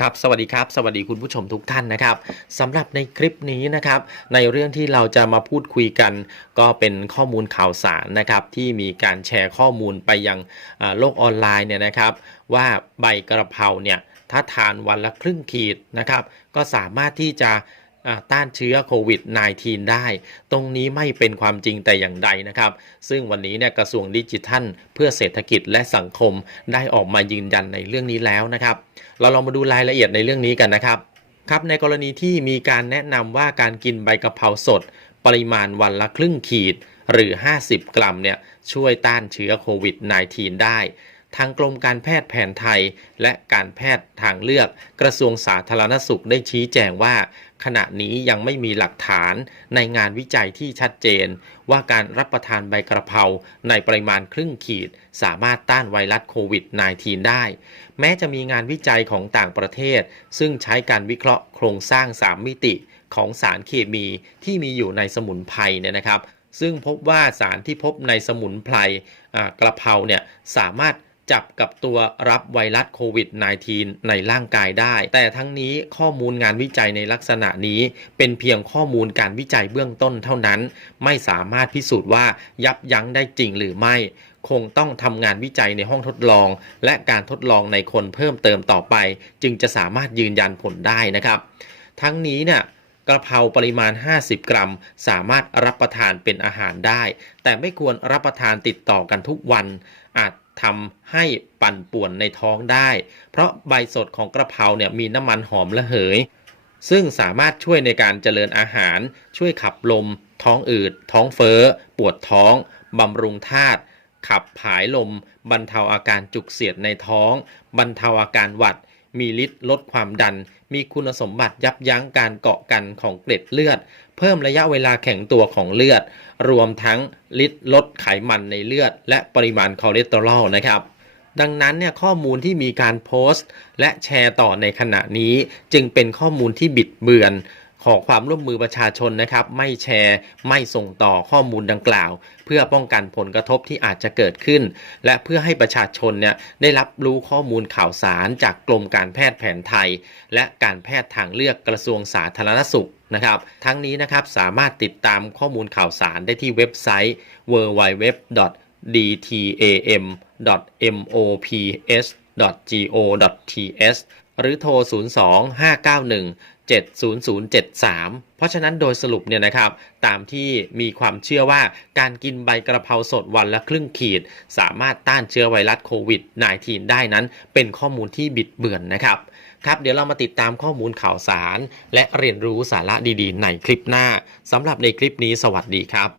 ครับสวัสดีครับ สวัสดีคุณผู้ชมทุกท่านนะครับสำหรับในคลิปนี้นะครับ ในเรื่องที่เราจะมาพูดคุยกัน ก็เป็นข้อมูลข่าวสารนะครับ ที่มีการแชร์ข้อมูลไปยังโลกออนไลน์เนี่ยนะครับ ว่าใบกระเพราเนี่ยถ้าทานวันละครึ่งขีดนะครับ ก็สามารถที่จะ ต้านเชื้อโควิด -19 ได้ ตรงนี้ไม่เป็นความจริงแต่อย่างใดนะครับ ซึ่งวันนี้เนี่ยกระทรวงดิจิทัล เพื่อเศรษฐกิจและสังคมได้ออกมายืนยันในเรื่องนี้แล้วนะครับ เราลองมาดูรายละเอียดในเรื่องนี้กันนะครับครับในกรณีที่มีการแนะนำว่าการกินใบกะเพราสด ปริมาณวันละครึ่งขีดหรือ 50 กรัมเนี่ยช่วยต้านเชื้อโควิด -19 ได้ ทางกรมการแพทย์แผนไทย และการแพทย์ทางเลือก กระทรวงสาธารณสุขได้ชี้แจงว่า ขณะนี้ยังไม่มีหลักฐานในงานวิจัยที่ชัดเจน ว่าการรับประทานใบกระเพราในปริมาณครึ่งขีด สามารถต้านไวรัสโควิด -19 ได้ แม้จะมีงานวิจัยของต่างประเทศ ซึ่งใช้การวิเคราะห์โครงสร้าง 3 มิติของสารเคมีที่มีอยู่ในสมุนไพรเนี่ยนะครับ ซึ่งพบว่าสารที่พบในสมุนไพรกระเพราเนี่ยสามารถ จับกับตัวรับไวรัสโควิด -19 ในร่างกายได้ แต่ทั้งนี้ข้อมูลงานวิจัยในลักษณะนี้ เป็นเพียงข้อมูลการวิจัยเบื้องต้นเท่านั้น ไม่สามารถพิสูจน์ว่ายับยั้งได้จริงหรือไม่ คงต้องทำงานวิจัยในห้องทดลอง และการทดลองในคนเพิ่มเติมต่อไป จึงจะสามารถยืนยันผลได้นะครับ ทั้งนี้เนี่ย กระเพราปริมาณ 50 กรัม สามารถรับประทานเป็นอาหารได้ แต่ไม่ควรรับประทานติดต่อกันทุกวัน อาจทำให้ปั่นป่วนในท้องได้ เพราะใบสดของกระเพราเนี่ยมีน้ำมันหอมระเหย ซึ่งสามารถช่วยในการเจริญอาหาร ช่วยขับลม ท้องอืด ท้องเฟ้อ ปวดท้องบำรุงธาตุขับผายลม บรรเทาอาการจุกเสียดในท้อง บรรเทาอาการหวัด มีฤทธิ์ลดความดัน มีคุณสมบัติยับยั้งการเกาะกันของเกล็ดเลือด เพิ่มระยะเวลาแข็งตัวของเลือด รวมทั้งฤทธิ์ลดไขมันในเลือด และปริมาณคอเลสเตอรอลนะครับดังนั้นเนี่ยข้อมูลที่มีการโพสต์ และแชร์ต่อในขณะนี้จึงเป็นข้อมูลที่บิดเบือน ขอความร่วมมือประชาชนนะครับไม่แชร์ไม่ส่งต่อข้อมูลดังกล่าว เพื่อป้องกันผลกระทบที่อาจจะเกิดขึ้น และเพื่อให้ประชาชนเนี่ยได้รับรู้ข้อมูลข่าวสารจากกรมการแพทย์แผนไทย และการแพทย์ทางเลือกกระทรวงสาธารณสุขนะครับทั้งนี้นะครับสามารถติดตามข้อมูลข่าวสารได้ที่เว็บไซต์ www.dtam.mops dtam.mops.go.th หรือโทร 02-591-70073 เพราะฉะนั้นโดยสรุปเนี่ยนะครับ ตามที่มีความเชื่อว่าการกินใบกระเพราสดวันละครึ่งขีด สามารถต้านเชื้อไวรัสโควิด -19 ได้นั้น เป็นข้อมูลที่บิดเบือนนะครับ ครับ เดี๋ยวเรามาติดตามข้อมูลข่าวสาร และเรียนรู้สาระดีๆ ในคลิปหน้าสำหรับในคลิปนี้สวัสดีครับ